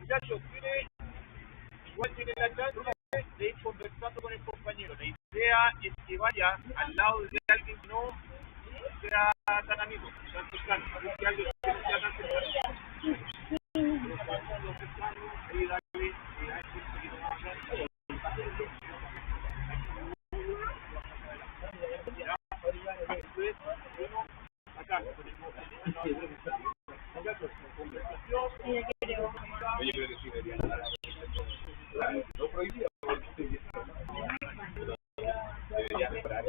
Muchachos, igual tiene la chance de ir conversando con el compañero. La idea es que vaya al lado de alguien que no sea tan amigo, tan cercano, que alguien que no sea tan cercano. Yo creo que sí deberían dar no prohibido, deberían esperar.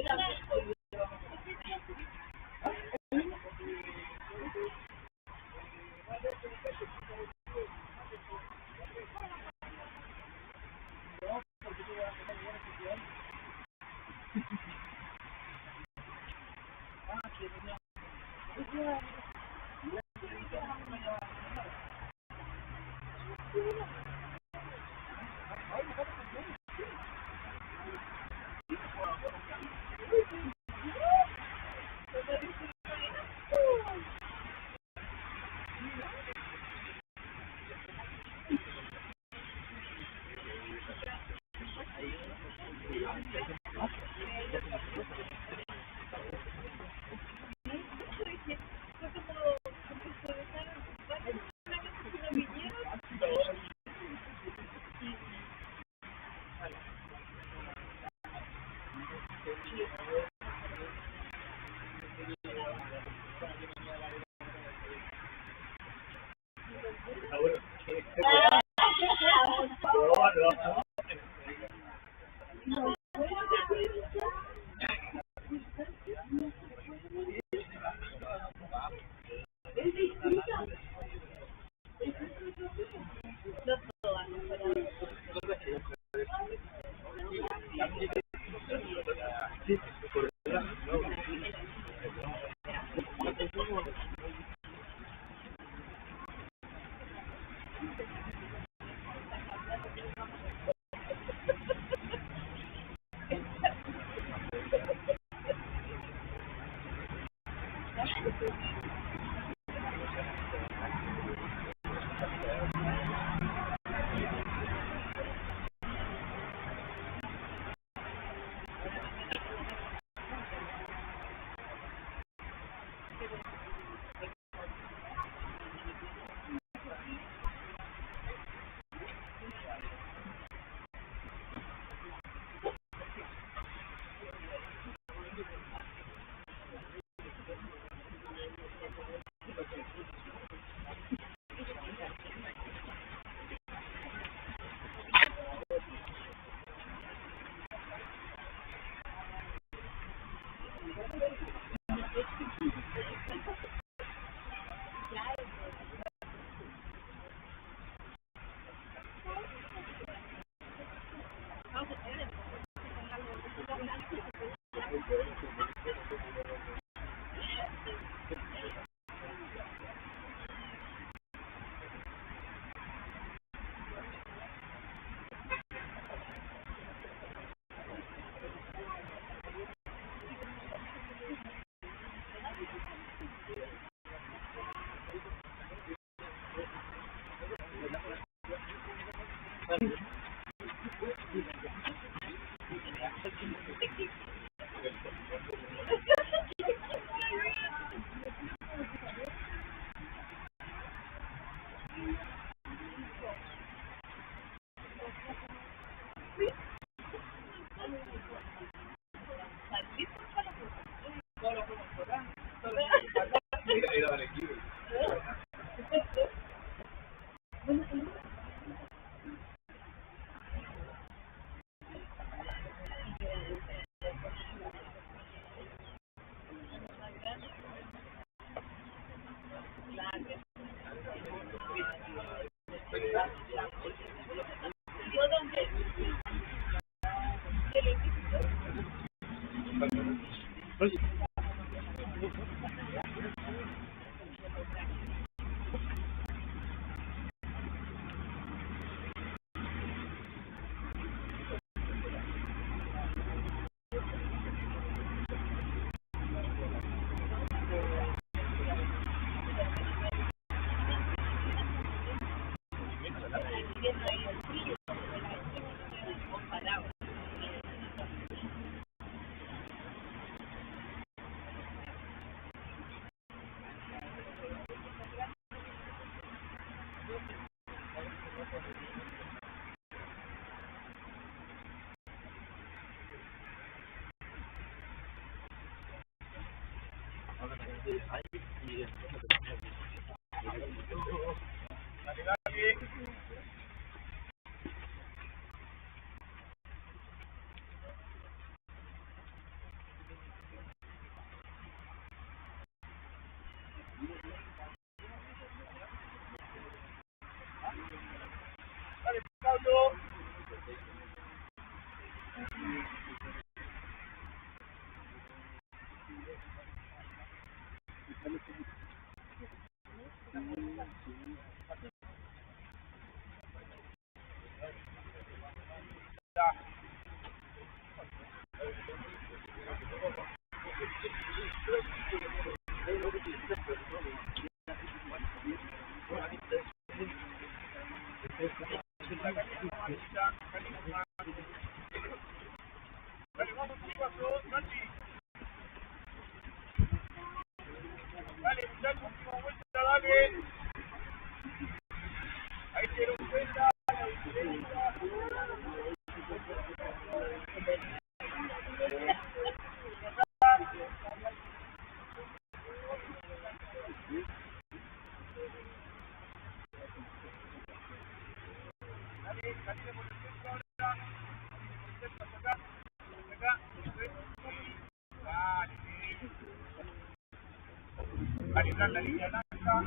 calibrar la línea blanca,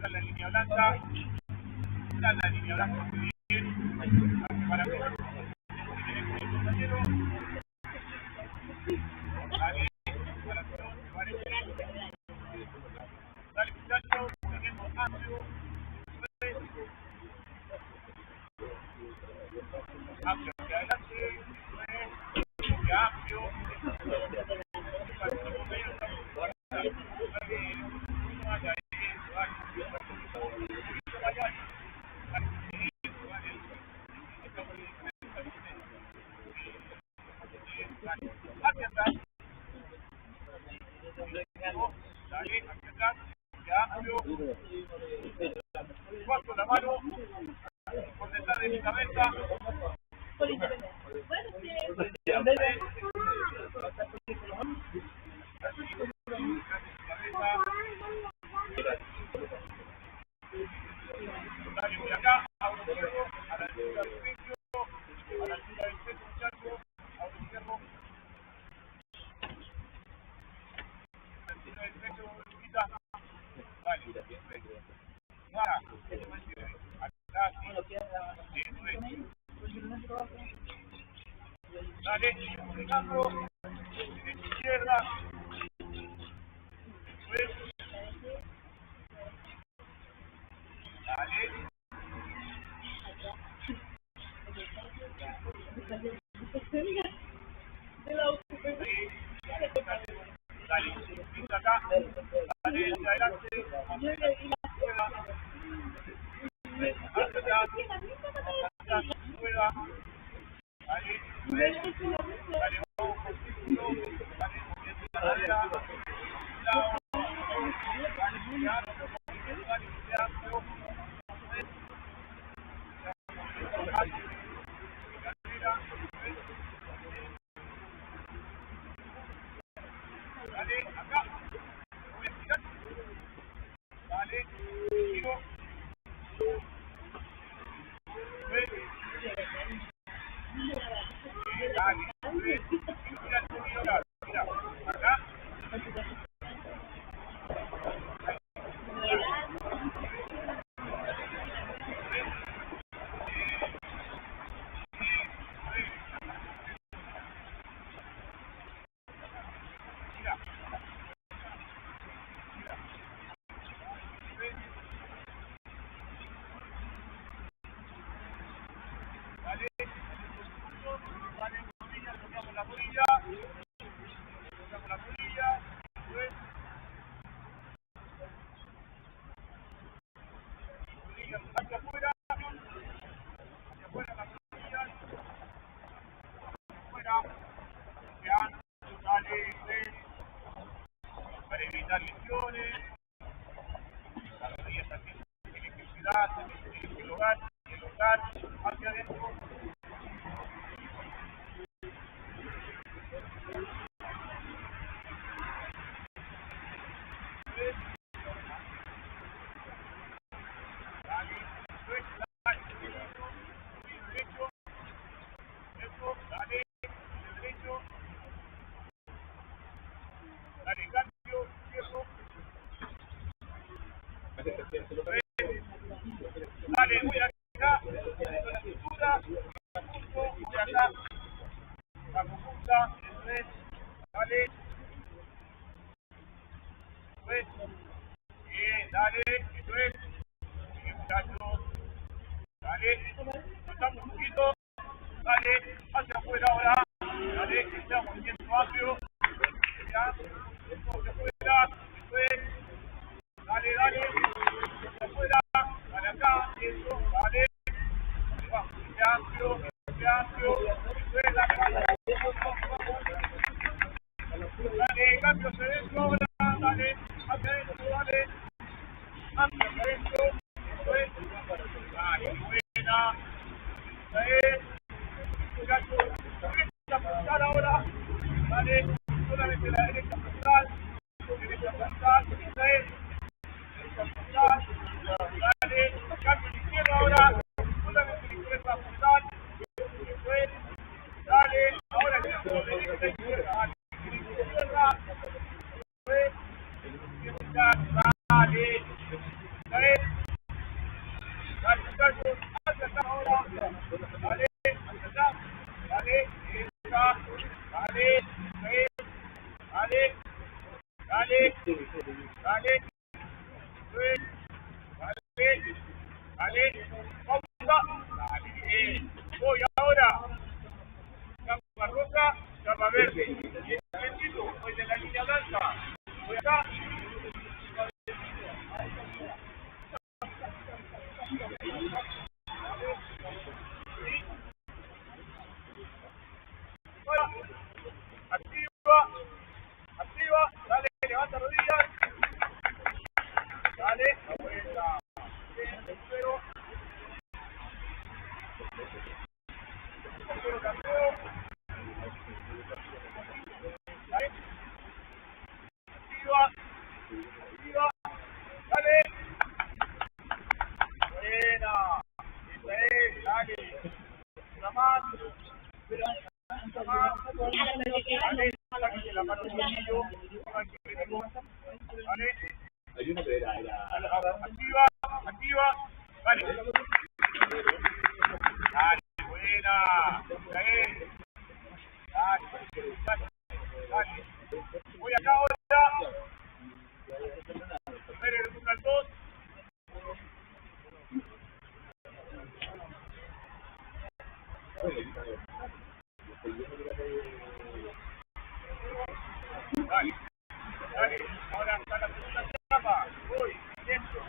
la línea blanca, la línea blanca, muy bien, la separación, compañero, dale, separación, parece, dale muchachos, tenemos amplio, amplio hacia adelante, amplio, hacia atrás, dale, hacia atrás, ya amplio, paso la mano, por detrás de mi cabeza, dale por acá, abro cierro, a la altura del pecho, a la altura del pecho muchachos, abro cierro, a la altura del pecho, bolsita, vale, para, acá, dale, dejando, derecha izquierda, dale, dale, pisa acá, dale hacia adelante, hacia Rueda. Dale. Dale, vamos con círculo. Dale, moviendo la cadera. Lado. Dale, amplio. Dale, acá. Voy a estirar. Dale, giro. Dale, mira el sonido, mira, acá. Para evitar lesiones, las rodillas también tienen que cuidarse, tienen que lograr, hacia adentro. Dale, cambio, cierro. Dale, voy acá, la cintura, voy acá, la punta, dale, bien, dale, eso es, bien, muchachos, dale, soltamos un poquito, dale, hacia afuera ahora, dale, que sea movimiento amplio, ya, hacia afuera, eso es, dale, hacia afuera, dale acá, eso, dale, vamos, amplio, eso es, dale, dale, cambio hacia adentro ahora, dale, hacia adentro, dale, hacia adentro, eso es, dale, buena, esa es, muchachos, derecha frontal ahora, dale, solamente la derecha frontal, esa es, derecha frontal, dale, cambio a la izquierda ahora, solamente la izquierda frontal, eso es, dale, ahora cambio de derecha a izquierda, dale, izquierda, eso es, dale, esa es, dale, muchachos, hacia acá ahora, dale, hacia acá, dale, esa, dale, esa es, dale, dale, dale, eso es, dale, dale, pausa, dale, bien, voy ahora, capa roja, capa verde, y el momentito, voy de la línea blanca, voy acá, activa, dale, levanta rodillas, dale, la vuelta, bien, tercero, cambió, dale, activa, dale, buena, esa es, dale, una más, dale, sáquense la mano del bolsillo, dale, activa, dale, dale, buena, esa es, dale, voy acá ahora, primero el 1 al 2, dale, ahora está la segunda etapa, voy, dentro, 1,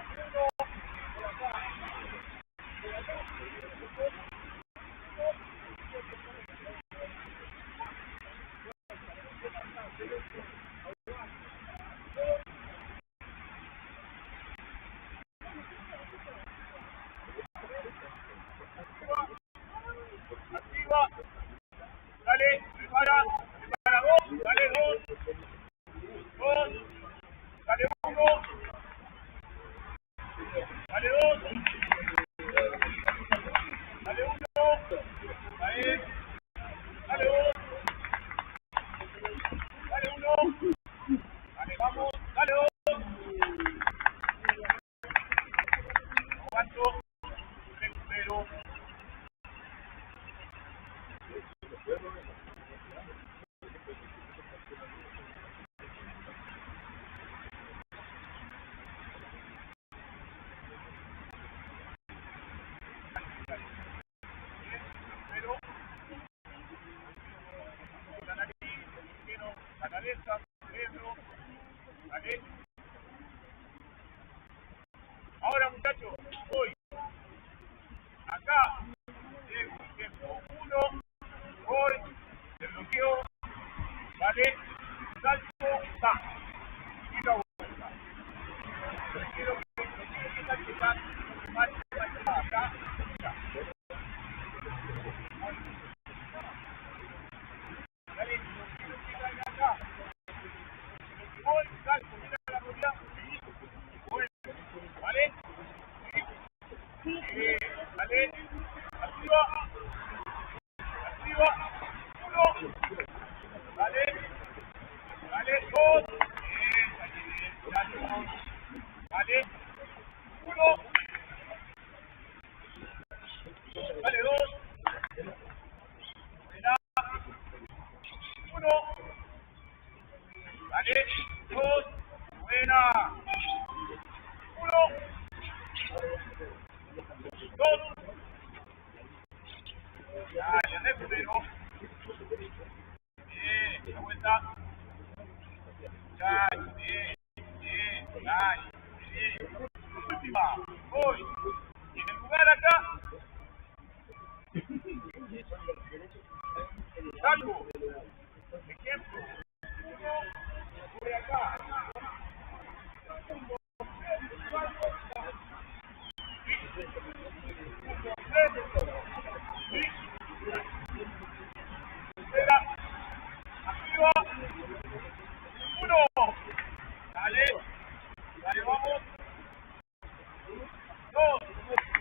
acá, bien, tiempo, 1, voy, te bloqueo, vale, salto, ta, y la vuelta. Quiero que salga, acá, ya. Dale, acá, voy, salto, mira la rodilla, voy, vale, vale, arriba, arriba, 1, vale, vale, 2, bien, vale, 1, vale, 2, buena, 1, vale, 2, buena, 1, 2, dale, recupero, bien, la vuelta, dale, bien, bien, dale, bien, última, voy, y en el lugar acá, salgo, ejemplo, 1, voy acá, espera, arriba, 1, dale, dale, vamos, 2,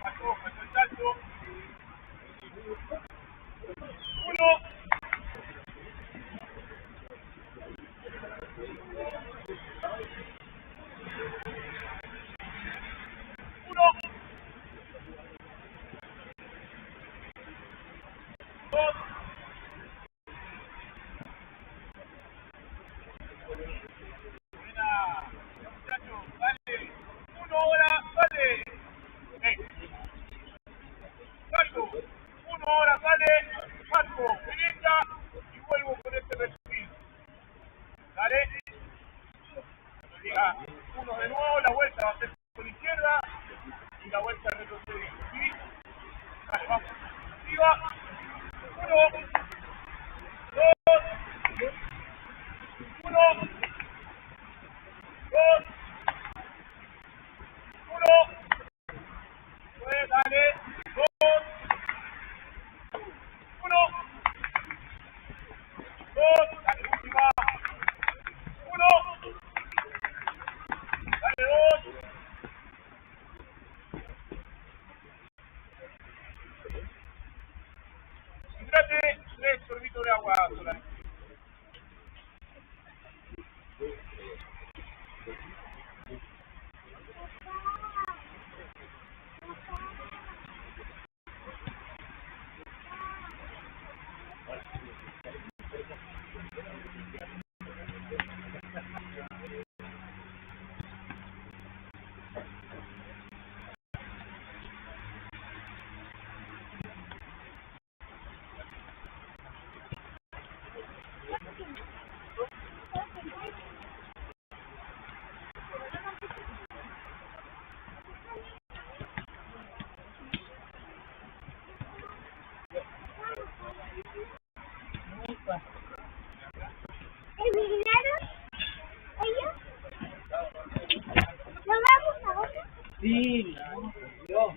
pasó, pasó el salto, 1, 1, 2, buena, muchachos, dale, 1 hora, dale, salgo, 1 hora, dale, marco, derecha, y vuelvo con este perfil, dale, cuando diga 1 de nuevo, la vuelta va a ser por izquierda, y la vuelta retrocediendo, ¿sí? Dale, vamos, arriba, 1, 2, 1, 2, 1, pues dale, 2, 1, 2, dale, última, 1, dale, 2, hidrate, 3 sorbitos de agua solamente. ¿Eliminaron ellos? ¿No vamos ahora? Sí, yo.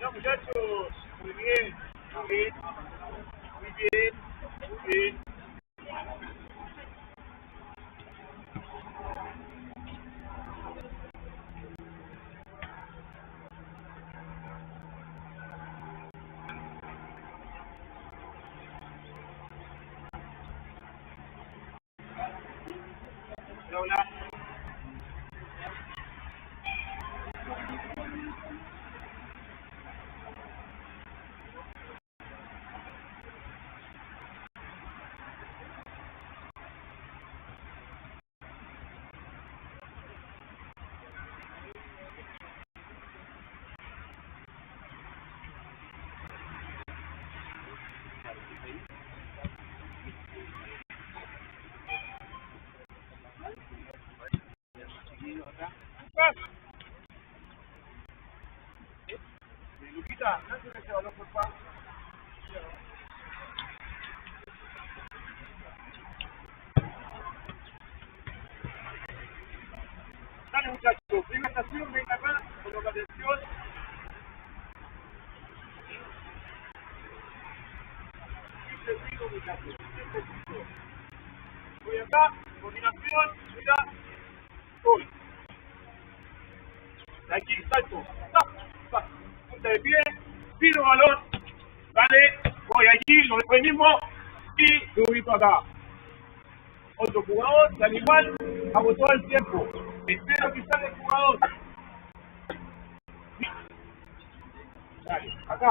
Ya, muchachos, muy bien, muy bien, muy bien, muy bien. Hola. Lucas. Luquita, lánzame ese balón, por favor. Dale, muchachos. Primera estación, venga acá, coloca atención. Voy acá, coordinación, mira, voy. De aquí, salto, punta de pie, tiro balón, dale, voy allí, lo dejo ahí mismo y lo ubico acá. Otro jugador, al igual, hago todo el tiempo. Espero que salga el jugador. Dale, acá.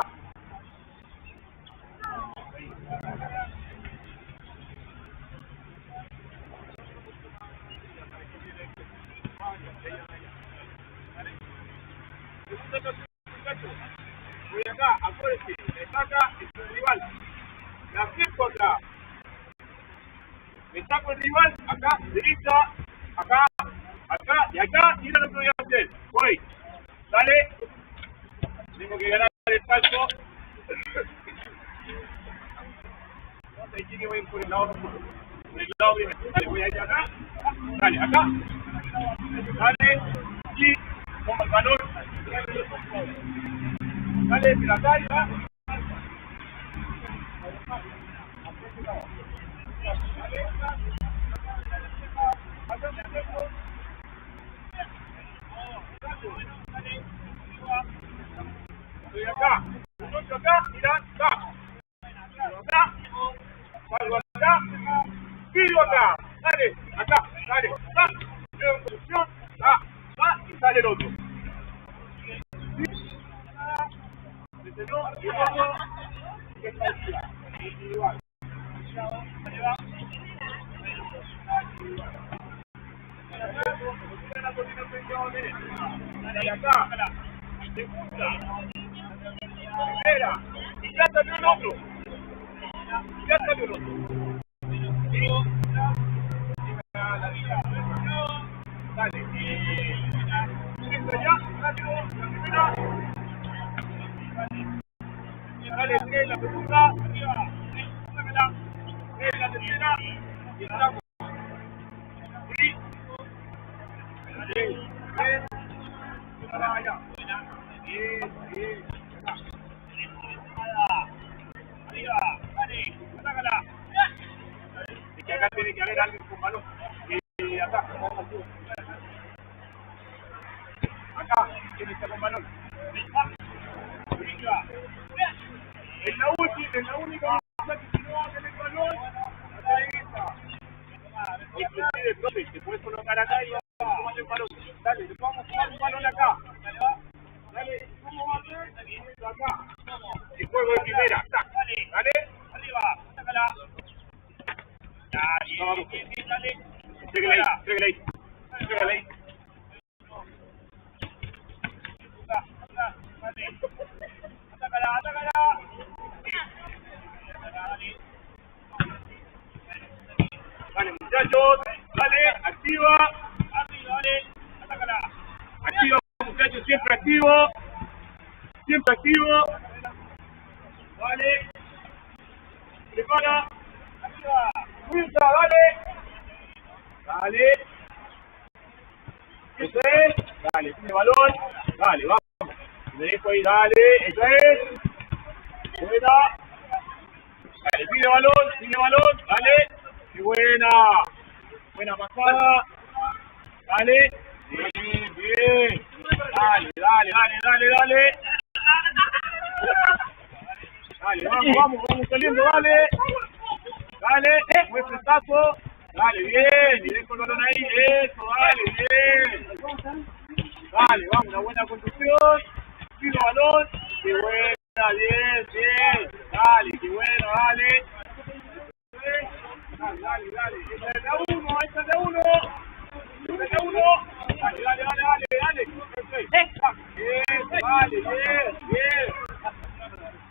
Voy acá, acuérdense, me saca el rival. Me acerco acá. Me saco el rival, acá, derecha, acá, acá y acá, y ahora lo que voy a hacer. Voy, dale. Tengo que ganar el salto. No sé si que voy por el lado primero. Dale, voy a ir acá. Dale, acá. Dale, y toma el valor. Dale, pero acá y va. Estoy acá, estoy acá, mira, acá. Acá, salgo acá, pido acá, dale, acá, dale, acá, veo en posición, acá, y sale el otro. Y el otro, que está ahí, individual. Dale acá, segunda, primera, y ya salió el otro. Ya salió el otro. Dale, entra ya, rápido, la primera. Dale, tres, la segunda, arriba, sácala, tres, la tercera, y entramos. Sí. Dale, tres, allá. Bien. Arriba, dale, sácala. Es que acá tiene que haber alguien con balón. Y acá, acá, tiene que estar con balón. Arriba. Es la única que si no hacen el balón, ahí está. Inclusive, profe, te puedes colocar acá y vas a tomar el balón. Dale, le vamos a jugar un balón acá. Dale, ¿cómo va a ser? Acá. Y juego de primera. Dale, arriba, sácala. Bien, dale. Trégala ahí. Sácala. Dale, muchachos, dale, activa. Arriba, dale, sácala. Activa, muchachos, siempre activo. Dale. Prepara. Arriba. Pulsa, dale. Eso es. Dale, tiene balón. Dale, vamos. Me dejo ahí, dale. Eso es. Buena. Dale, pide balón. Dale. Qué buena. Buena pasada. Dale. Bien. Dale. Dale, vamos saliendo, dale. Buen frentazo. Dale, bien. Y dejo el balón ahí. Eso, dale, bien. Dale, vamos, una buena conducción. Pido balón. Qué buena, bien. Dale, qué bueno, dale. Dale. Esa es la uno. Dale. Bien.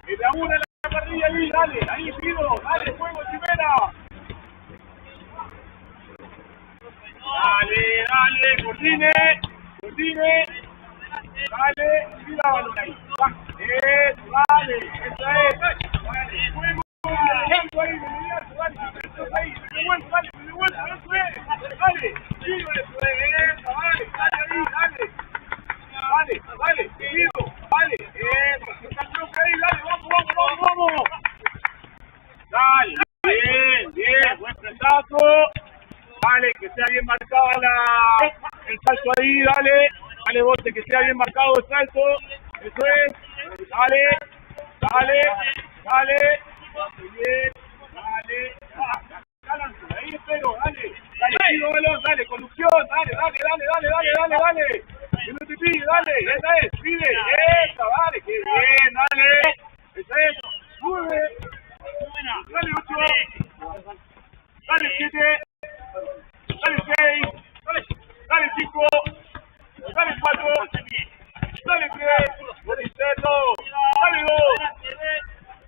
Es la una en la parrilla ahí, ahí pido, dale, juego primera. Dale, coordine, tira balón ahí. Eso, dale, esa es. Dale, juego. Eso ahí, de inmediato, dale, eso ahí, de vuelta, dale, de vuelta, eso es. Dale, tiro, eso es, dale, dale ahí, dale. Dale, dale, tiro, dale, eso, está creo que ahí, dale, vamos, vamos, vamos, vamos. Dale, bien, bien, buen frentazo. Dale, que sea bien marcada el salto ahí, dale. Dale, Bote, que sea bien marcado el salto. Eso es. Dale, dale, dale. Muy bien, dale. Ahí espero, dale. Dale, tiro, balón, dale, conducción, dale, dale, dale, dale, dale, dale, dale. Que no te pide, dale, esa es, pide. Esa, dale, que bien, dale. Esa es, sube. Dale, 8. Dale, 7. Dale 6, dale 5, dale 4, dale 3, buen intento, dale 2,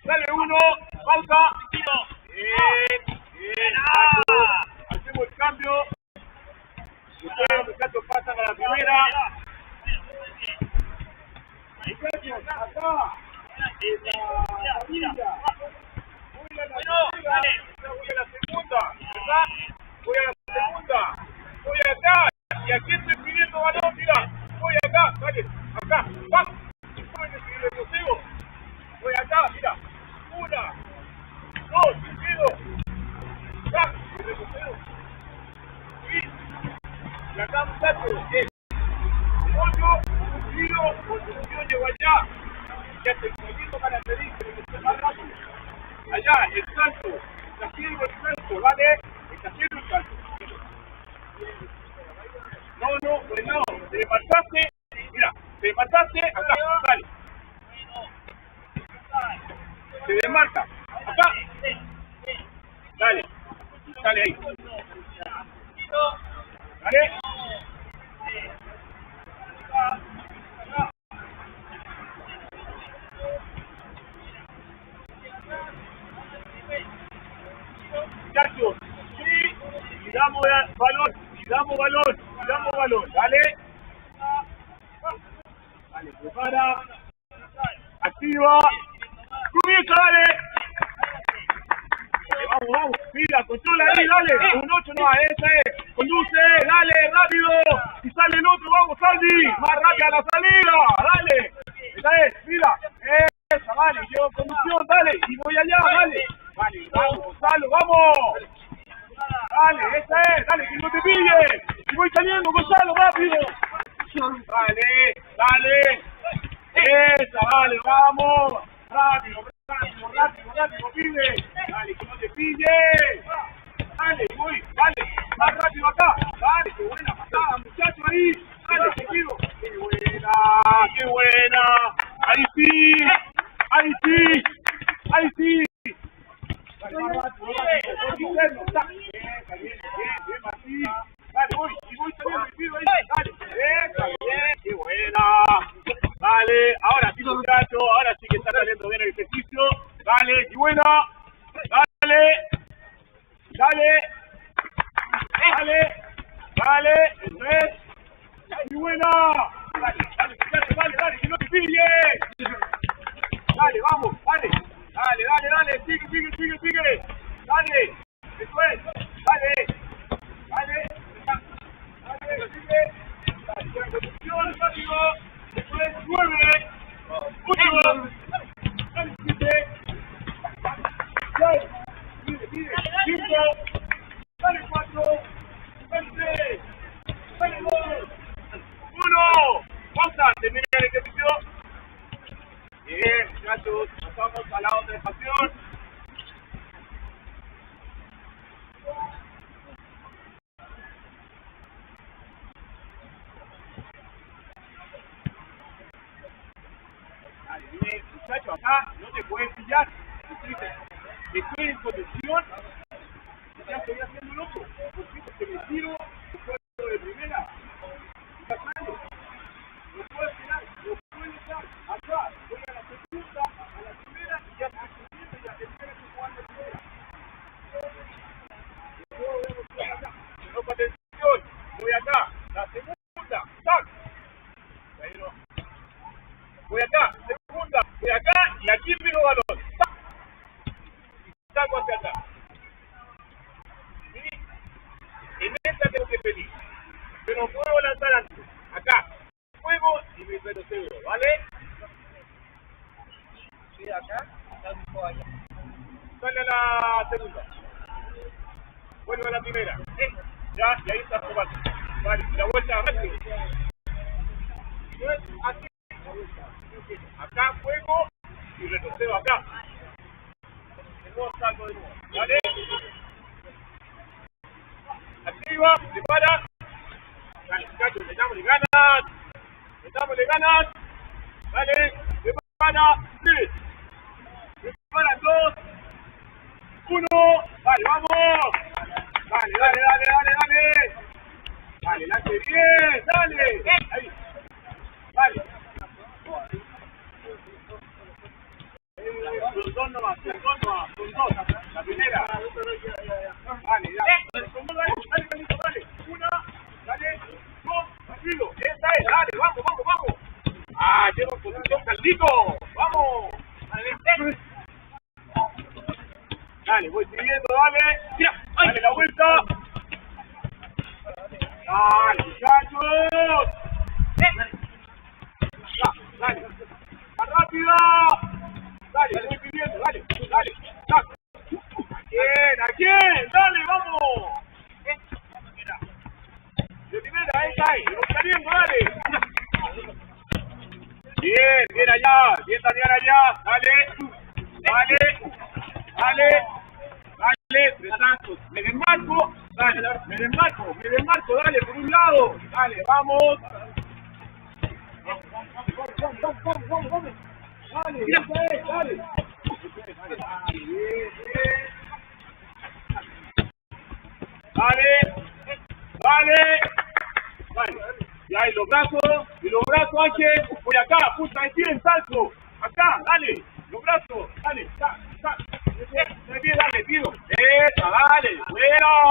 dale 1, pausa, bien, bien, hacemos el cambio, ustedes los muchachos pasan a la primera, muchachos, acá, en la familia, voy a la segunda, ¿verdad? Voy a la segunda, voy acá, y aquí estoy pidiendo balón, mira, voy acá, dale, acá, ¡pam! Voy a seguir el retroceo, voy acá, mira, 1, 2, pido, ¡pam! El retroceo, y acá muchachos, es, pollo, tiro, conducción, llego allá, ya estoy poniendo características, que esté más rápido, allá, el salto, está haciendo el salto, ¿vale? Está haciendo el salto. No, pues no, te mataste, mira, te mataste, acá, dale. Se desmarca, acá, dale, dale ahí. Dale. Muchachos, sí, y damos balón, dale. Dale, prepara, activa, comienza, dale. Vamos, mira, controla ahí, dale, un 8 no, esa es, conduce, dale, rápido, y sale el otro, vamos, Saldi, más rápida la salida, dale, esa es, mira, esa, dale, llevo conducción, dale, y voy allá, dale, vamos, Gonzalo, vamos, dale, esa es, dale, que no te pille, y voy saliendo, Gonzalo, rápido, dale, esa, dale, vamos, rápido, pide, dale, que no te pille, dale, voy, dale, más rápido acá, dale, qué buena pasada, muchacho, ahí, dale, te pido, qué buena, ahí sí, dale, más rápido, bien, Martín, dale, voy saliendo, te pido ahí, dale, bien, qué buena, dale, ahora sí, muchacho, ahora sí que está saliendo bien el ejercicio, dale, qué buena, dale, eso es, qué buena, dale, que no te pille, dale, vamos, dale, sigue, dale, eso es, dale, sigue, dale, conducción, rápido, eso es, 9, 8, dale, 7, 6, pide, 5, dale 4, dale 3, dale 2, 1, pausa, termina el ejercicio. Bien, muchachos, pasamos a la otra estación. Dale, bien, muchachos, acá no te puedes pillar. Estoy en conducción. Ya estoy haciendo loco. Porque me tiro de primera. No puedo esperar, no puedo estar acá. Voy a la segunda, a la primera y ya estoy subiendo y la tercera estoy jugando primera. No, atención, voy acá. La segunda, ¡tac! Ahí no. voy acá, segunda, voy acá y aquí pido balón. Saco hacia atrás. ¿Sí? En esta tengo que pedir. Yo no puedo lanzar antes. Acá, juego y me retrocedo, ¿vale? Sí, acá, salgo allá. Sale a la segunda. Vuelvo a la primera. Ya, y ahí está jugando. Vale, la vuelta rápido. No es así. Acá juego y retrocedo acá. De nuevo salgo de nuevo. ¿Vale? Activa, se para. Dale, muchachos, metámosle ganas. Metámosle ganas. Dale, se para. 3. Se para 2. 1. Dale, vamos. Dale, dale, dale, dale, dale. Dale, lance bien. Dale. Ahí. Dale. Son dos nomás, son dos nomás, son dos. La primera. Dale, dale. Son dos, dale, dale, Carlito, dale. Una, dale, dos, tranquilo. Esa es, dale, vamos, vamos, vamos. Ah, llevo posición, Carlito. Vamos. Dale, dale, voy siguiendo, dale. Dale la vuelta. Dale, muchachos. Dale. Más rápido. Dale, voy pidiendo, dale, dale. ¿A quién? Dale, vamos. De primera, esa es. Voy saliendo, dale. Bien, bien allá. Bien Daniel allá. Dale. Dale. Dale. Dale. Retrasos. Me desmarco. Dale. Me desmarco. Me desmarco. Dale, por un lado. Dale, vamos. Vamos. Dale, esa es, dale. Dale, dale, dale. Y ahí los brazos, Ángel. Voy acá, punta de 100, salto. Acá, dale, los brazos, dale, dale, pido. Esa, dale, fuera.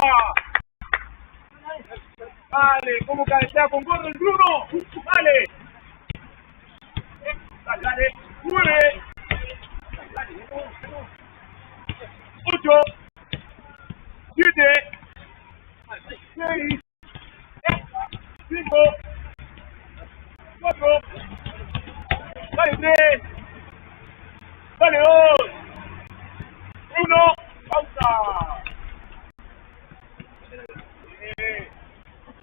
Dale, ¿cómo cabecea con gorro el Bruno? Dale. Dale, 9. 8. 7. 6. 5. 4. Dale 3. Dale 2. 1. Pausa.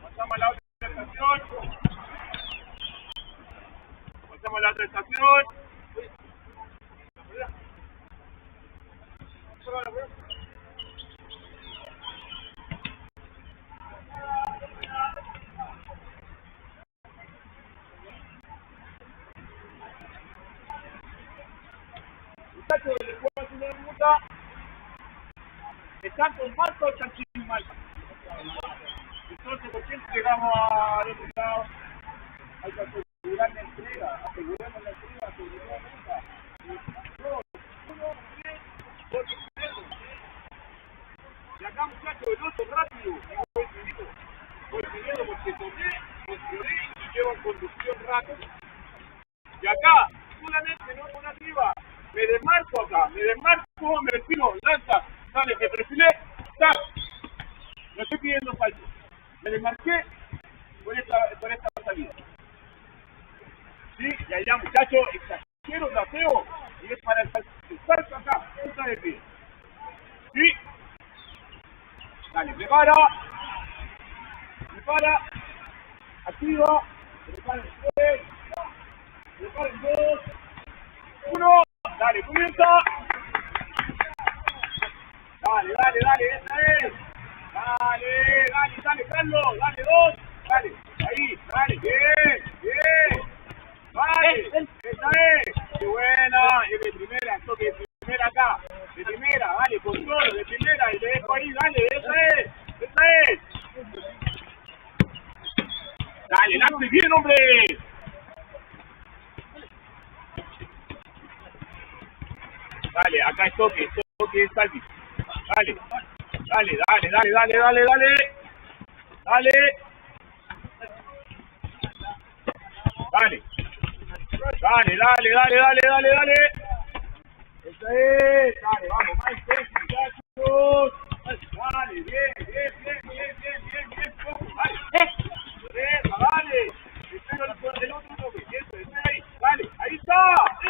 Pasamos a la otra estación. Pasamos a la otra estación. Muchachos, les puedo hacer una pregunta. ¿Están con Marco o están sin Marco? Entonces, ¿por qué llegamos al otro lado? Hay que asegurar la entrega, aseguremos la entrega, aseguremos la entrega. 2, 1, 3, 2, 3. Y acá, muchachos, el otro rápido. Voy pidiendo porque tomé, controlé y llevo en conducción rápida. Y acá, solamente no con arriba. Me desmarco acá, me respiro, lanza, dale, me perfilé, ¡tac! No estoy pidiendo fallo. Me desmarqué por esta salida. ¿Sí? Y allá, muchachos, exagero, lateo, y es para el salto acá, punta de pie. ¿Sí? Dale, prepara, activa, prepara el 3, prepara el 2, 1, dale, comienza. Dale, esa es. Dale, Carlos, dale 2, dale, ahí, dale, bien. Dale, esa es. Qué buena, es de primera, toque de primera acá. De primera, dale, con todo, de primera, y le dejo ahí, dale, esa es. Dale, lance bien, hombre. Dale, acá es toque es salvi. Dale. Dale. Dale, dale, dale, dale, dale, dale. Esa es. Dale, vamos, más intenso, muchachos. Dale, bien, bien, bien, bien, bien, bien, bien. Dale. Esa, dale. Espero el otro toque. Eso, espera ahí. Dale, ahí está.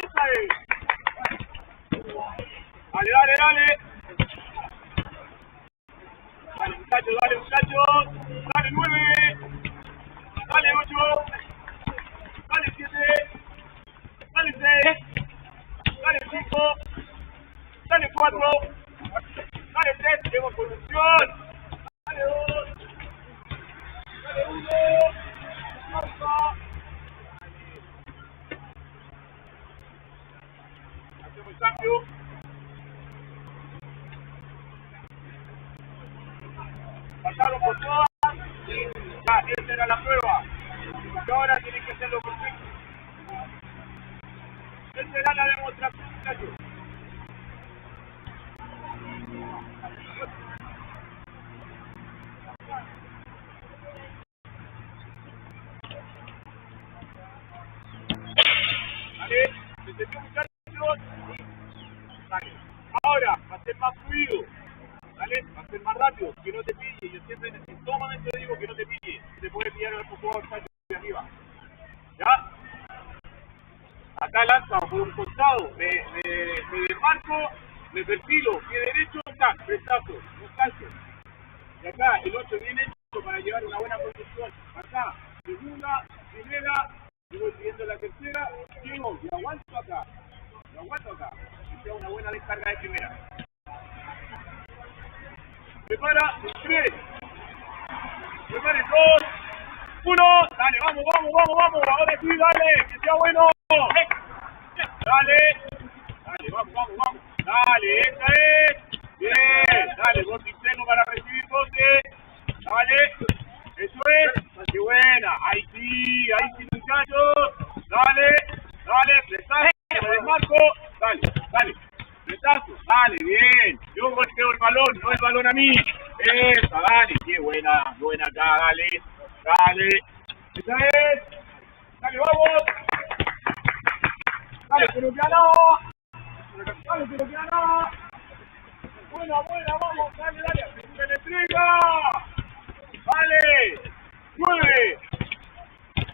Esa es. Dale, dale, dale. Dale, muchachos, dale, muchachos. Dale, 9. Dale, 8. Dale, 7. Dale, 6. Dale, 5. Dale, 4. Dale, 3. Tenemos posición. Dale, 2. Dale, 1. Pausa. Hacemos el cambio. Pasaron por todas. Ya, esta era la prueba. Y ahora tienen que hacerlo perfecto. Esta era la demostración, muchachos. ¿Vale? ¿Se entendió, muchachos? Vale. Ahora, va a ser más fluido. ¿Vale? Va a ser más rápido, que no te pille. Yo siempre en todo momento digo que no te pille. Te puede pillar el jugador de arriba. ¿Ya? Acá lanza por un costado, me desmarco, me perfilo, pie derecho, está, rechazo, no salto. Y acá el 8 viene hecho para llevar una buena posición. Acá, segunda, primera, yo voy siguiendo la tercera, llego y aguanto acá, que sea una buena descarga de primera. Prepara, 3, prepare 2, 1, dale, vamos, vamos, vamos, vamos, ahora sí, dale, que sea bueno. Dale, dale, vamos, vamos, vamos. Dale, esa es. Bien, dale, bote interno para recibir bote. Dale, eso es. Qué buena. Ahí sí, muchachos. Dale, dale, prestazo, me desmarco. Dale, dale, prestazo, dale, bien. Yo golpeo el balón, no el balón a mí. Esa, dale, qué buena acá, dale, dale. Esa es. Dale, vamos. Dale, colombiana. Dale, colombiana. Buena, vamos. Dale, dale. Se le entrega. Vale. 9.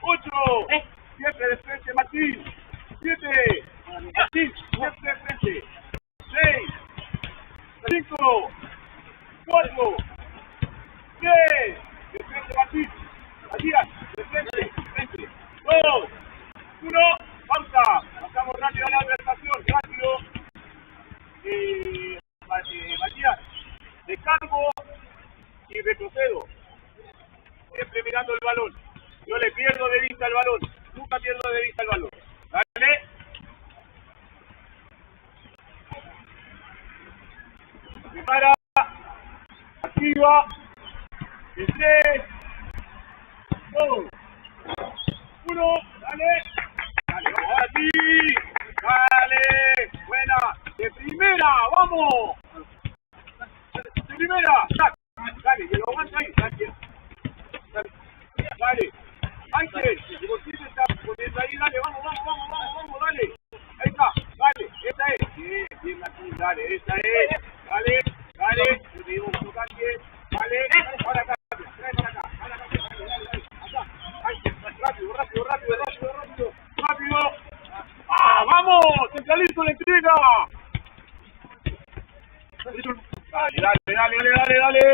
8. 7 de frente, Martín. 7. Martín, 7 de frente. 6. 5. 4. 3. De frente, Martín. Matías, de frente. 2. 1. Pausa. Pasamos rápido a la adversación. Rápido. Matías. Descargo y retrocedo. Siempre mirando el balón. Yo le pierdo de vista el balón. Nunca pierdo de vista el balón. Dale. Prepara. Activa. En 3. 2. 1. Dale. Dale, vamos, ahora sí. Dale. Buena. De primera, vamos. De primera. Dale, que lo aguanta ahí. Dale. Dale. Ángel, el bolsillo está poniendo ahí. Dale, vamos, dale. Ahí está. Dale, esta es. Bien, Martín, dale, esta es. Dale. Te digo, no cambie. Dale. Ahora acá. Trae para acá. Dale. Acá. Ángel, rápido. ¡Ah, vamos! ¡Centralito la entrega! Dale.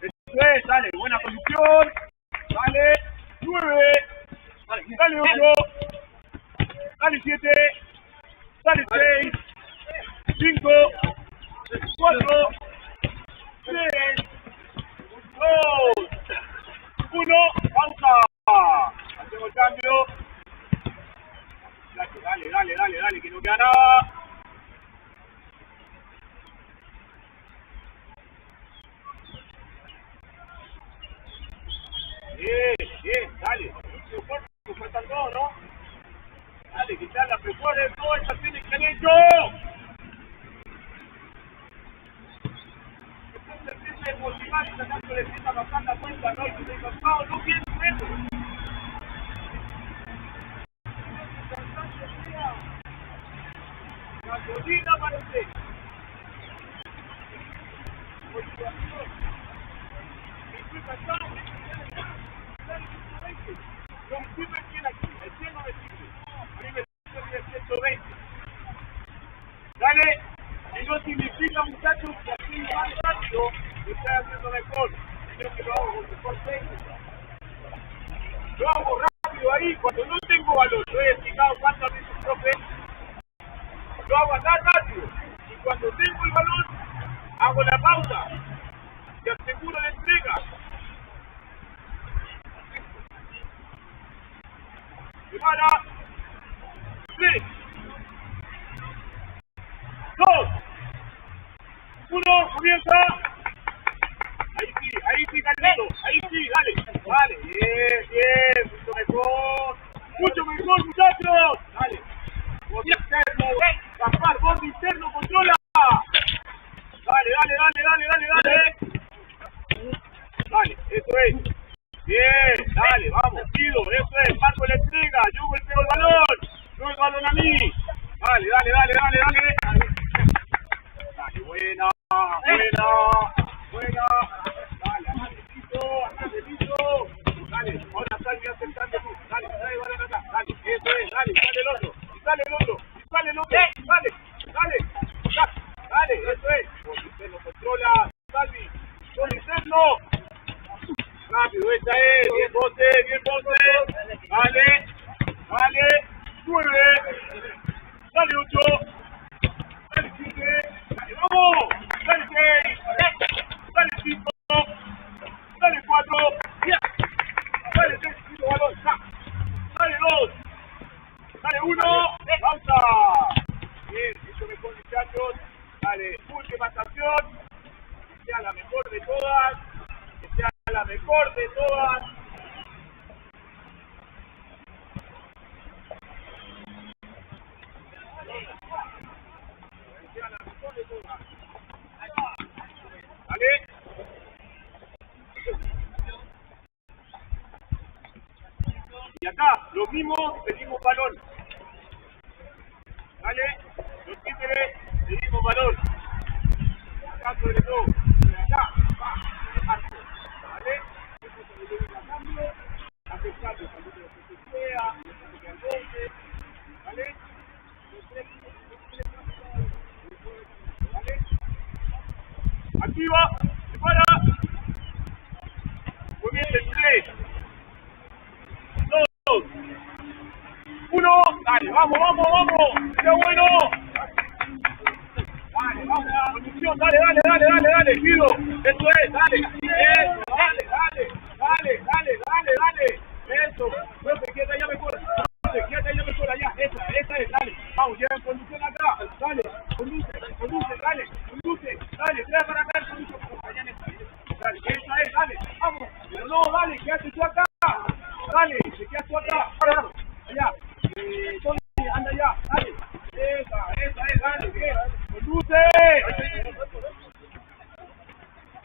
Eso es, dale, buena posición. Dale, 9. Dale, 8. Dale, 7. Dale, 6. 5. 4. 3. 2. 1. Pausa. Hacemos el cambio. Dale, que no queda nada. Bien, dale. Faltan dos, ¿no? Dale, quitar las mejores, todas estas tienen que haber hecho. Entonces empieza a motivar y sacando le empieza a pasar la cuenta, ¿no? Y se no pienso eso. gasolina para usted. Rompiendo el 100 aquí, el 100 no me sirve. A mí me sirve el 120. Dale, y no significa, muchachos, que así más rápido lo estoy haciendo mejor. Creo que lo hago con mejor técnica. Lo hago rápido ahí, cuando no tengo valor. Lo he explicado cuántas veces, profe. Lo hago acá rápido. Y cuando tengo el valor, hago la pausa. Y aseguro la entrega. Prepara. 3, 2, 1, comienza. Ahí sí, Carlito. Ahí sí, dale. Vale, bien, mucho mejor, muchachos. Dale. Borde interno, bajar, borde interno, controla. Dale. Dale, eso es. Bien, dale, vamos, pido, eso es, marco la entrega, yo golpeo el balón, no el balón a mí. Dale. Dale, buena. Dale, listo. Dale, ahora salve acercando tú. Dale, trae el balón acá. Dale, eso es, dale, sale el otro. Dale, eso es. Por interno controla, Salvi. Por interno. Rápido, esa es. Bien, José. Dale. 9. Dale, 8. Dale, 7. Dale, vamos. Dale, 6. Dale, 5. Dale, 4. Dale, 3. Balón. Dale, 2. Dale, 1. Pausa. Bien, mucho mejor, muchachos. Dale, última estación. Que sea la mejor de todas. Vale. Y acá, lo mismo, pedimos balón. Vale. Los títeres, pedimos balón. Acá sobre todo. Acá, ¿vale? Hace cambio cuando se sea, ¿vale? ¿Vale? Activa, prepara. Muy bien, 3, 2, 1. Dale, vamos. ¡Qué bueno! Dale, vamos, conducción, dale, pido. Eso es, dale. Eso, dale. Eso. Profe, quédate allá mejor. Allá. Esa es, dale. Vamos, lleva en conducción acá. Dale, conduce. Dale, trae para acá el conducción. Allá en esta. Dale, esa es, dale. Vamos. Pero no, dale, quédate tú acá. Dale, te quedas tú acá. Allá. Tony, anda allá. Dale. Esa es, dale, bien. Conduce.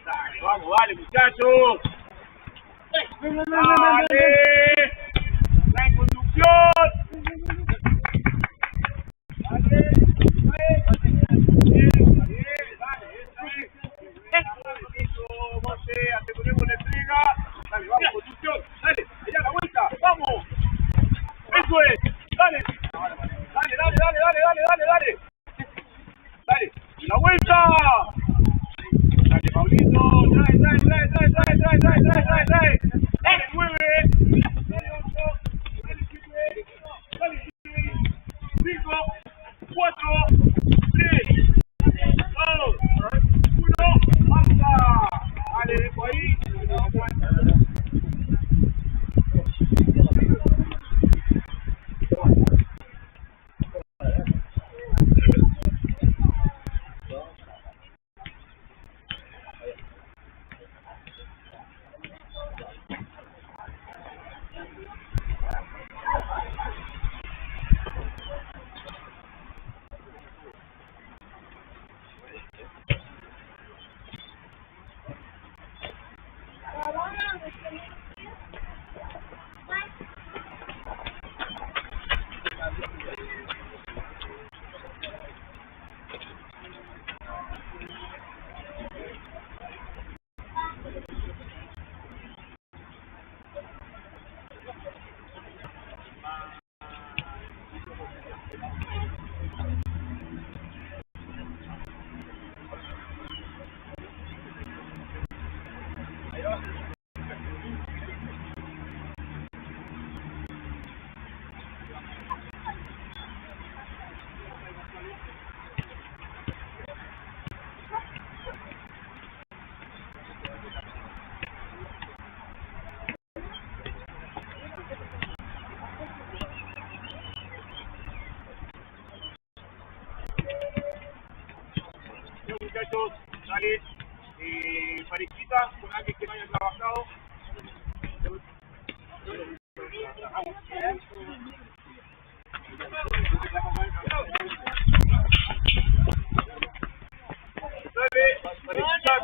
Dale, vamos, dale, muchachos. Dale. La conducción. Dale. Aseguremos la entrega. Dale, vamos, conducción. Dale, allá la vuelta. Vamos. Eso es. Dale. Dale. La vuelta. Dale, Paulito. Trae. Dale, 9. Dale, 8. Dale, 7. Dale, 5. 4. 3. 2. 1. ¡Pausa! Dale, dejo ahí. muchachos, dale. Parejitas con alguien que no haya trabajado. Dale, parejitas,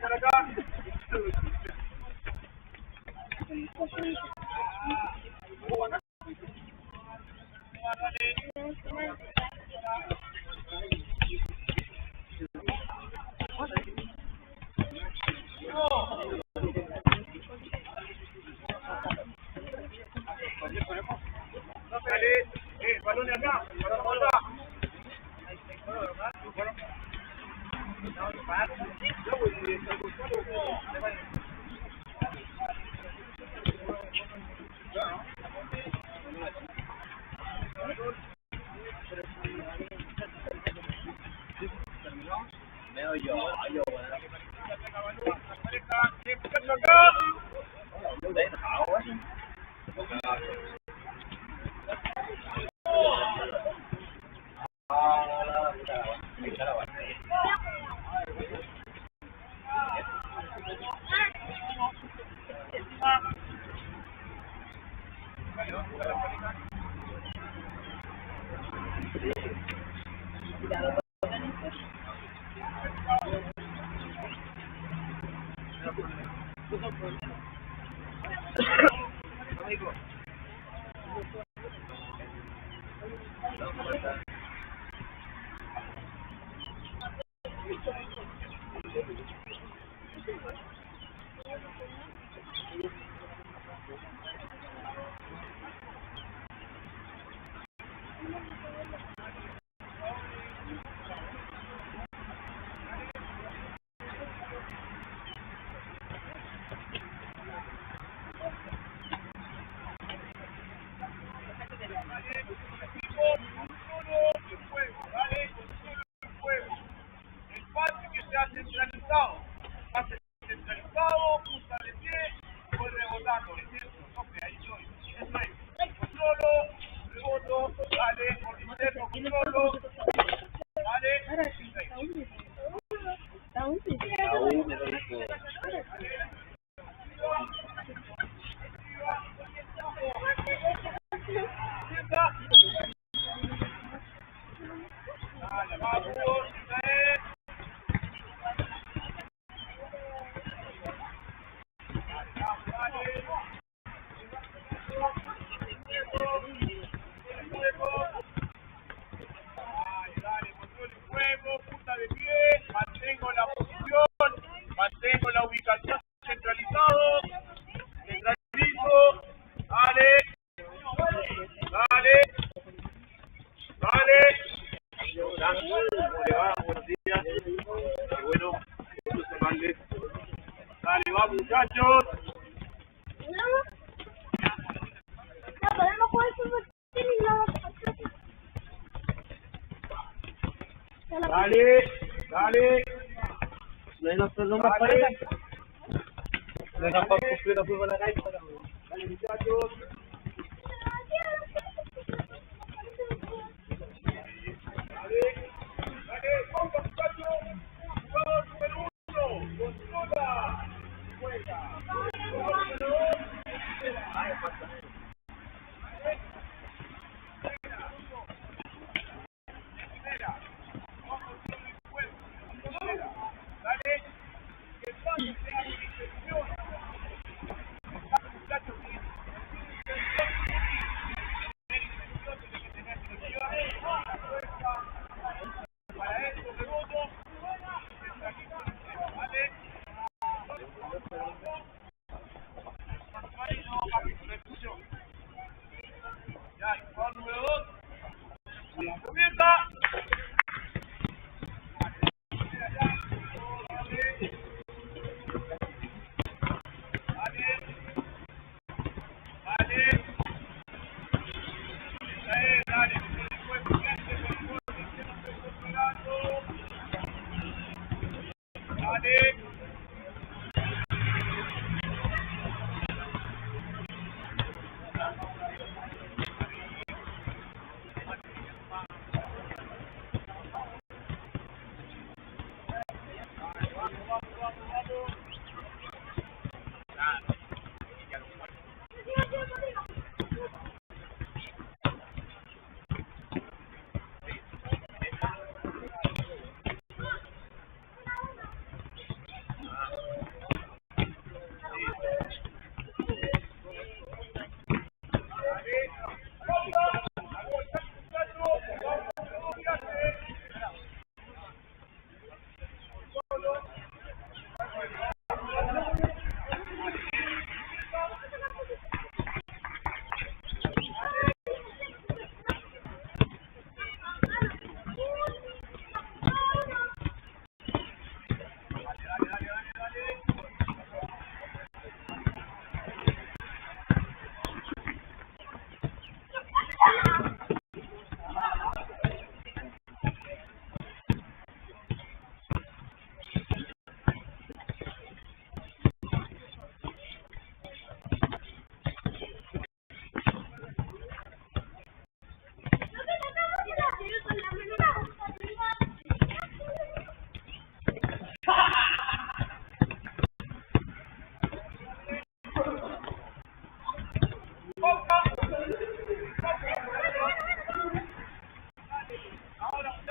por acá. Dale, balón de acá, balón de acá. Mantengo la ubicación centralizado, centralizo, dale, ¿cómo le va? Buenos días, qué bueno, gusto saludarles. Dale, va muchachos. No podemos jugar fútbol tenis, no. Dale. No más pareja. Dejan para cumplir la fútbol acá. Dale muchachos.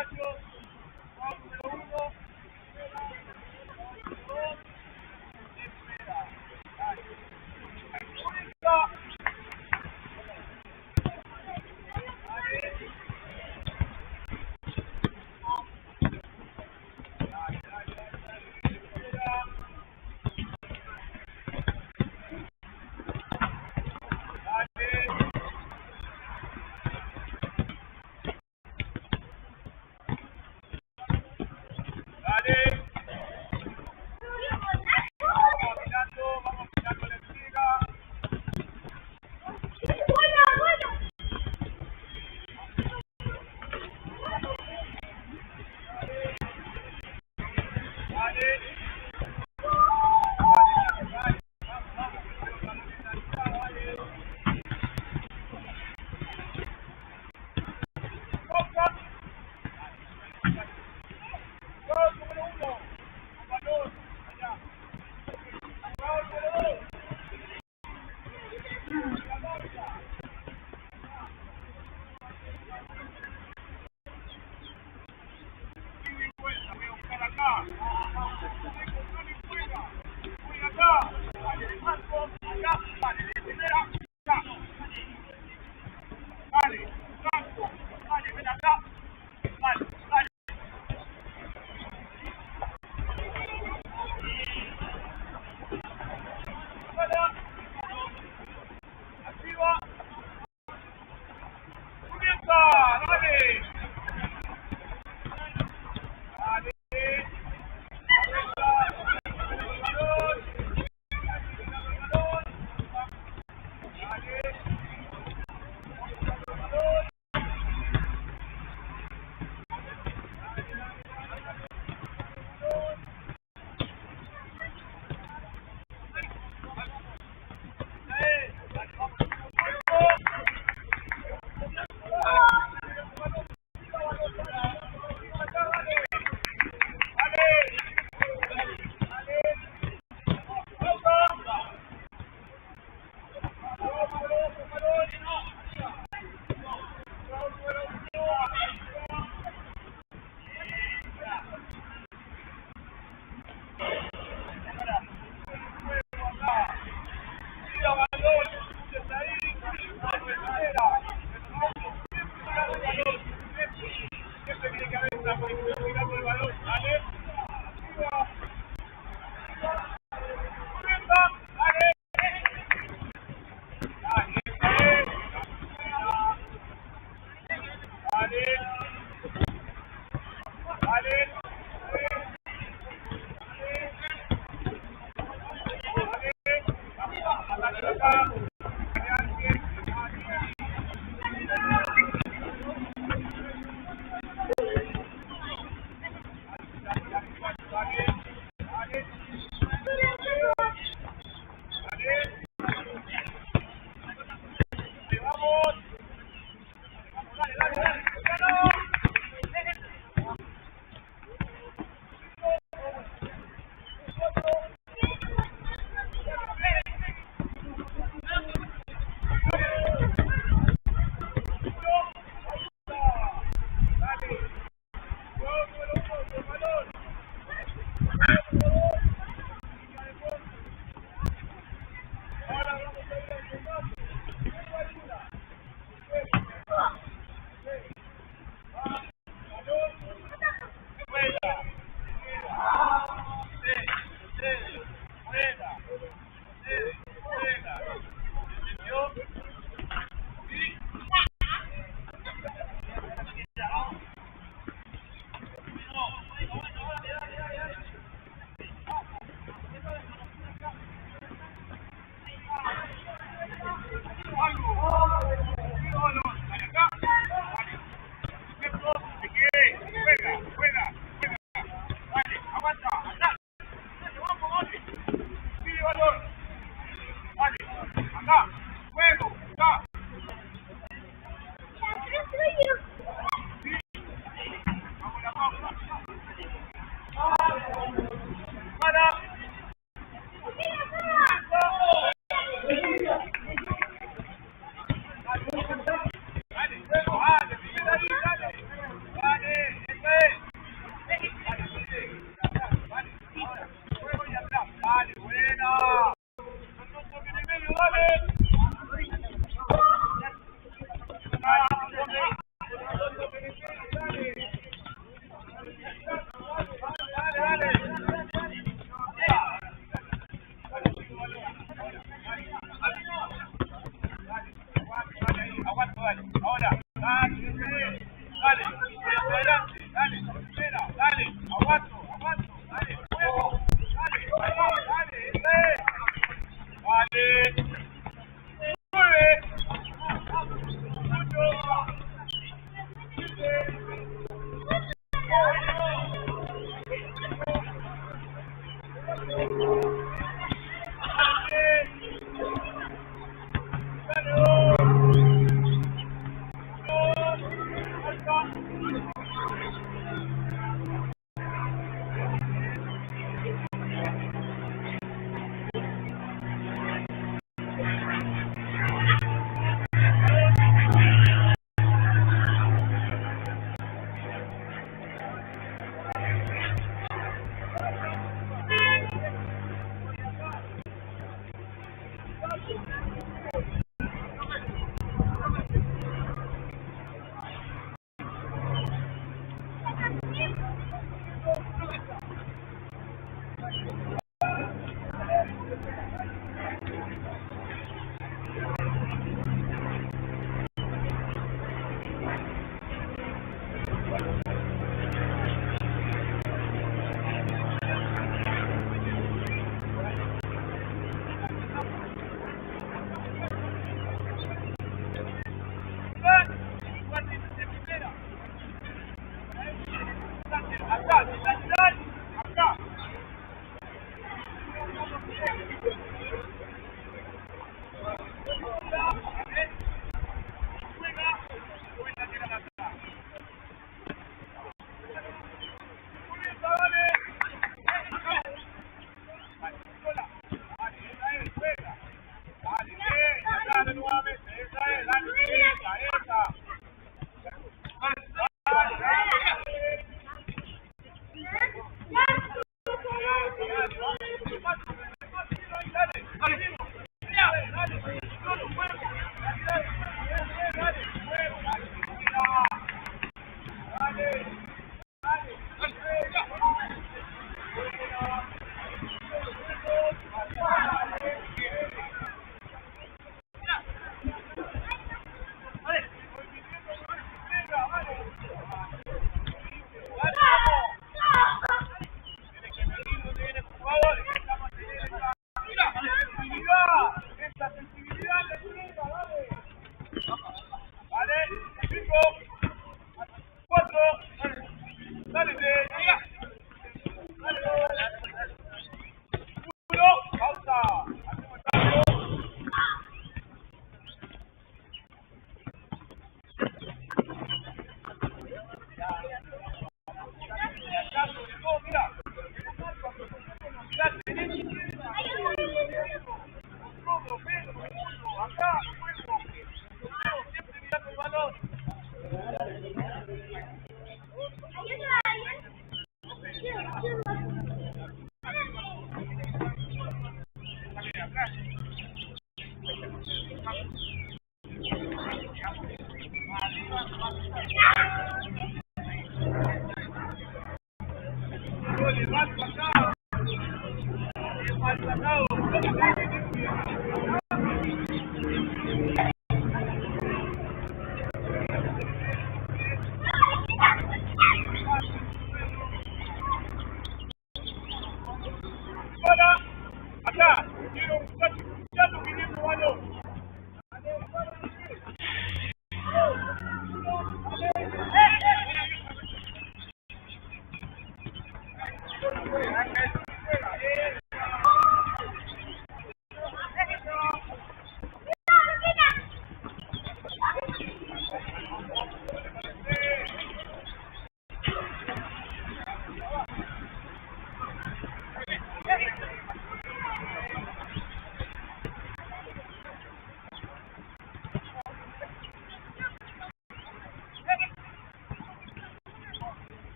muchachos. Jugador número 1. adelante, dale, espera, dale, aguanto, dale, juego, dale, ese es. Vale, 9,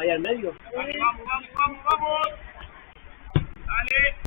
Ahí al medio. Vamos, vamos, vamos, vamos. Dale.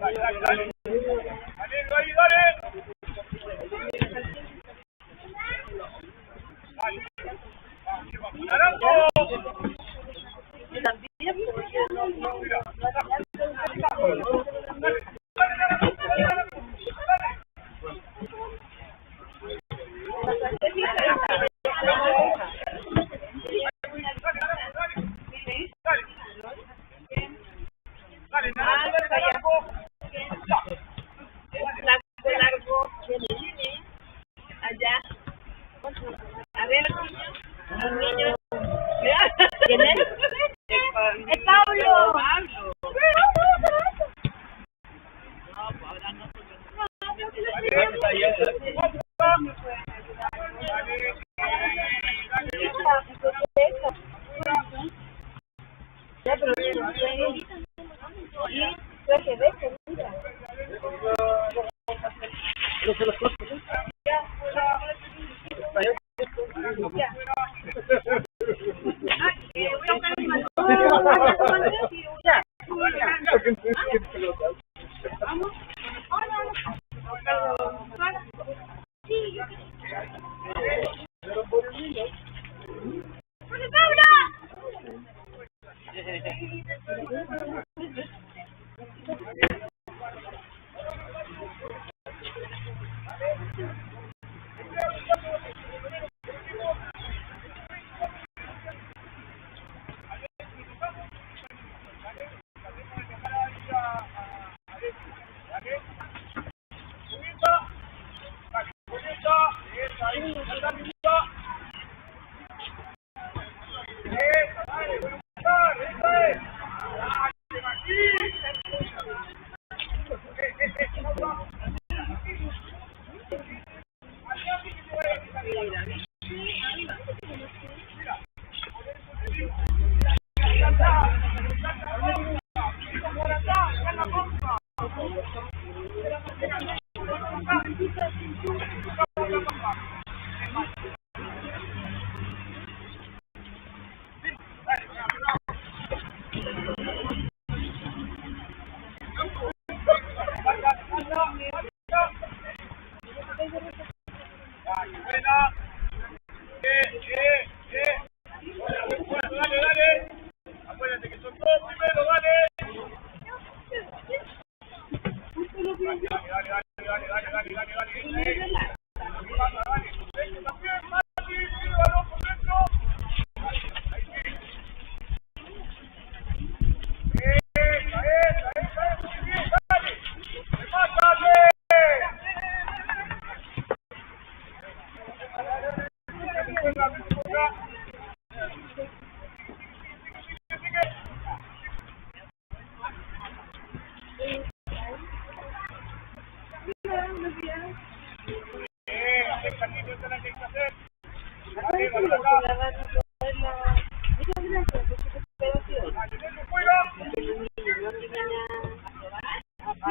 Dale, ahí, dale. ¡Naranjo! ¿Quién es? ¡Es Pablo!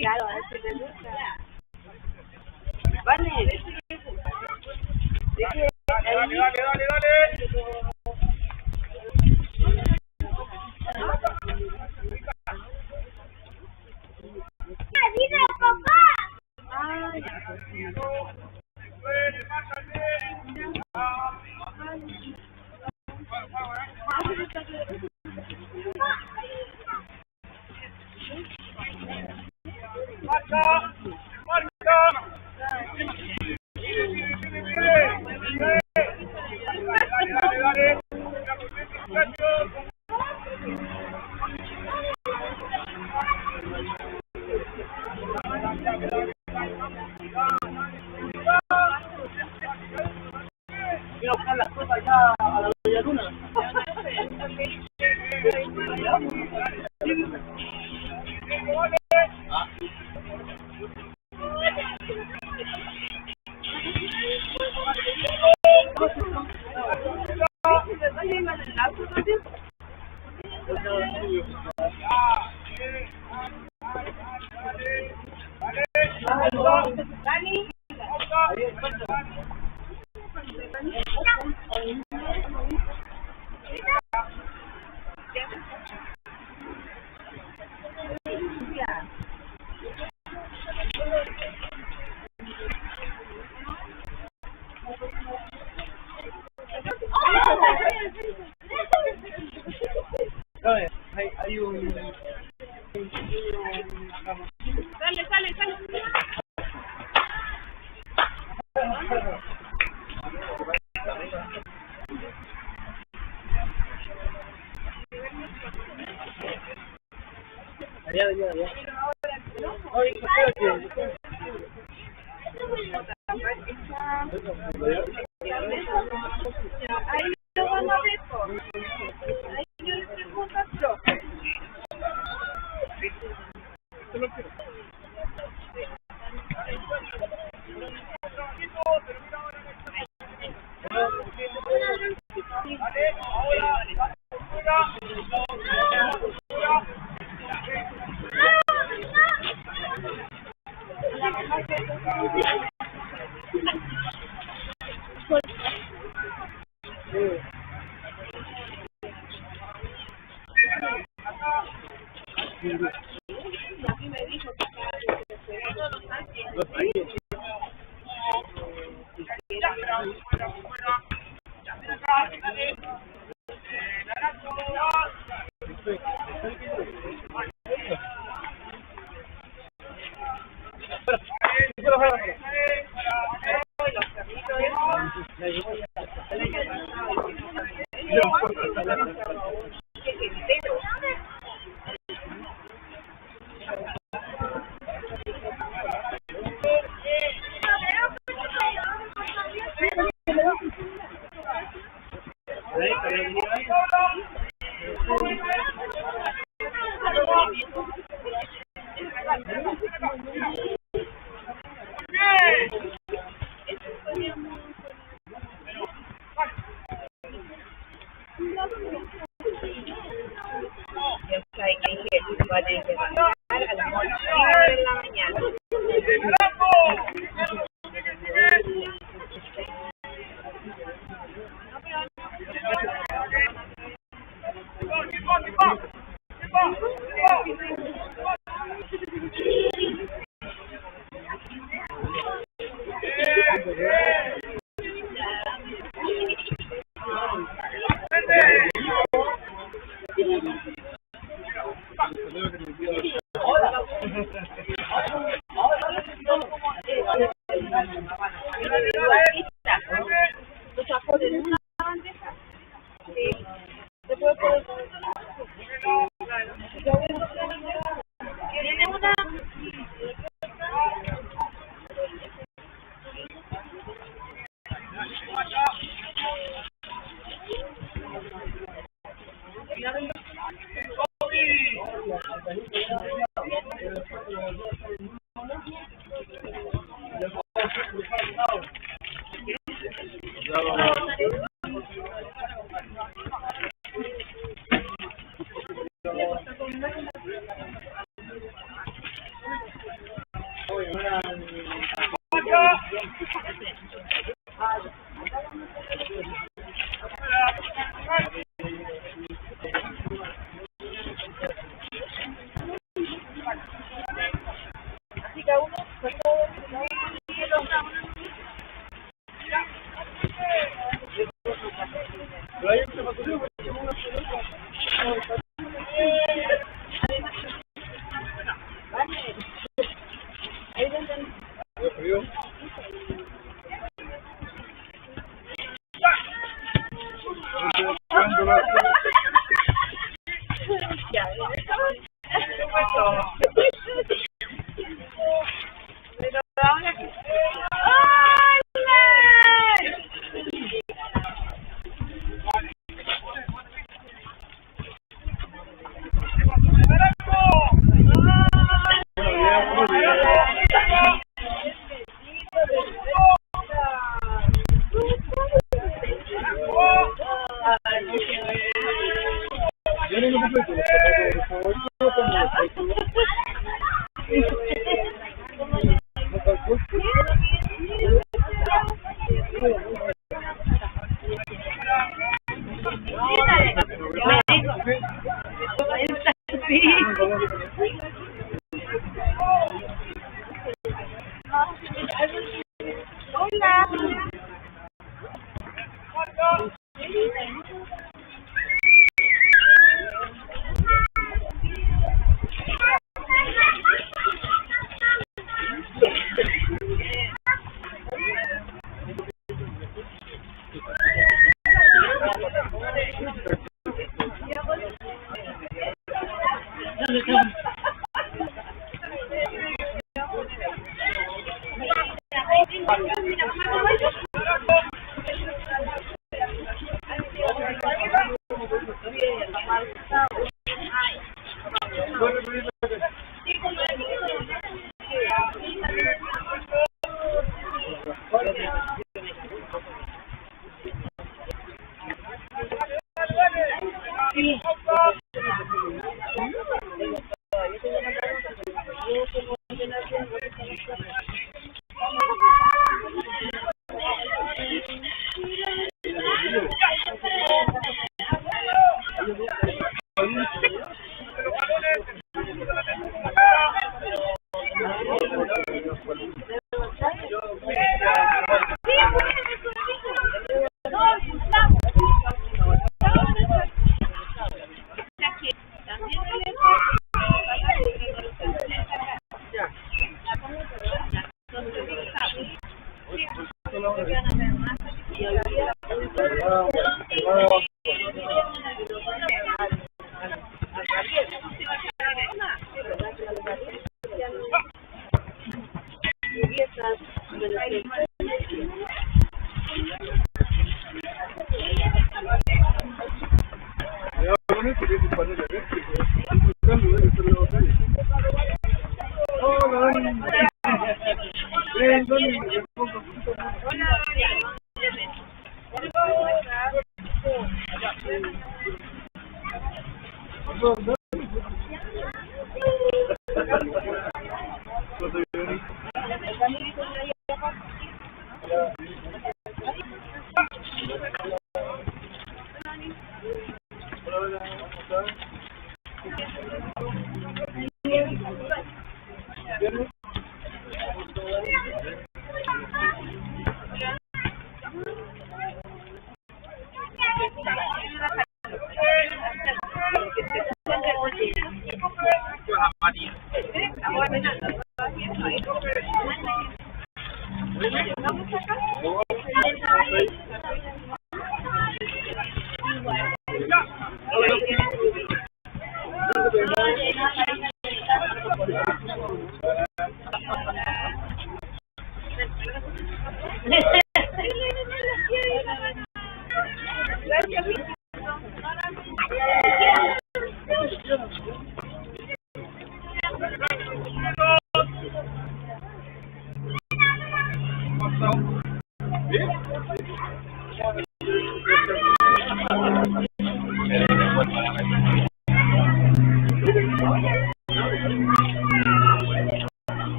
Claro, a ver si te gusta. Vale. Dale. ¡Mira, papá! Ah, Voy a buscar las cosas ya a la media luna. Dale, sale, sale. Allá. Ay, Ahí lo vamos a ver. Ahí yo le pregunto al profe.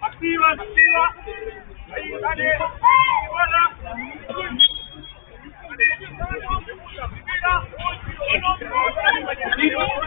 Activa, activa. Ahí, dale. Primera,